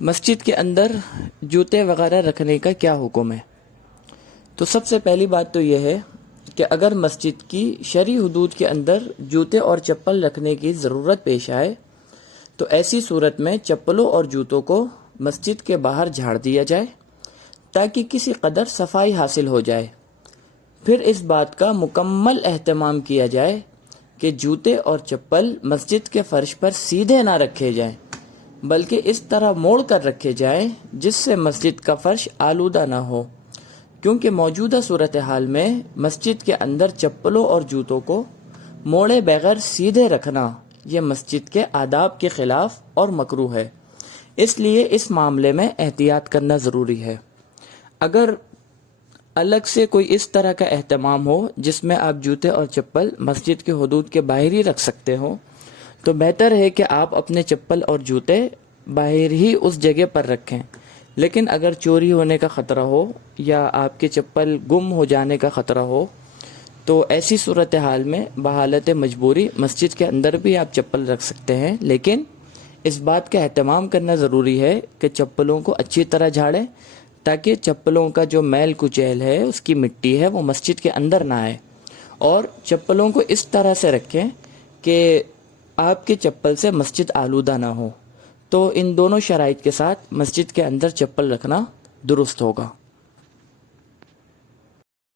مسجد کے اندر جوتے وغیرہ رکھنے کا کیا حکم ہے؟ تو سب سے پہلی بات تو یہ ہے کہ اگر مسجد کی شرعی حدود کے اندر جوتے اور چپل رکھنے کی ضرورت پیش آئے تو ایسی صورت میں چپلوں اور جوتوں کو مسجد کے باہر جھاڑ دیا جائے تاکہ کسی قدر صفائی حاصل ہو جائے۔ پھر اس بات کا مکمل اہتمام کیا جائے کہ جوتے اور چپل مسجد کے فرش پر سیدھے نہ رکھے جائیں بلکہ اس طرح موڑ کر رکھے جائیں جس سے مسجد کا فرش آلودہ نہ ہو، کیونکہ موجودہ صورتحال میں مسجد کے اندر چپلوں اور جوتوں کو موڑے بغیر سیدھے رکھنا یہ مسجد کے آداب کے خلاف اور مکروہ ہے۔ اس لیے اس معاملے میں احتیاط کرنا ضروری ہے۔ اگر الگ سے کوئی اس طرح کا اہتمام ہو جس میں آپ جوتے اور چپل مسجد کے حدود کے باہر ہی رکھ سکتے ہو تو بہتر ہے کہ آپ اپنے چپل اور جوتے باہر ہی اس جگہ پر رکھیں۔ لیکن اگر چوری ہونے کا خطرہ ہو یا آپ کے چپل گم ہو جانے کا خطرہ ہو تو ایسی صورتحال میں بحالت مجبوری مسجد کے اندر بھی آپ چپل رکھ سکتے ہیں، لیکن اس بات کا اہتمام کرنا ضروری ہے کہ چپلوں کو اچھی طرح جھاڑیں تاکہ چپلوں کا جو میل کچیل ہے، اس کی مٹی ہے، وہ مسجد کے اندر نہ آئے، اور چپلوں کو اس طرح سے رکھیں کہ آپ کے چپل سے مسجد آلودہ نہ ہو۔ تو ان دونوں شرائط کے ساتھ مسجد کے اندر چپل رکھنا درست ہوگا۔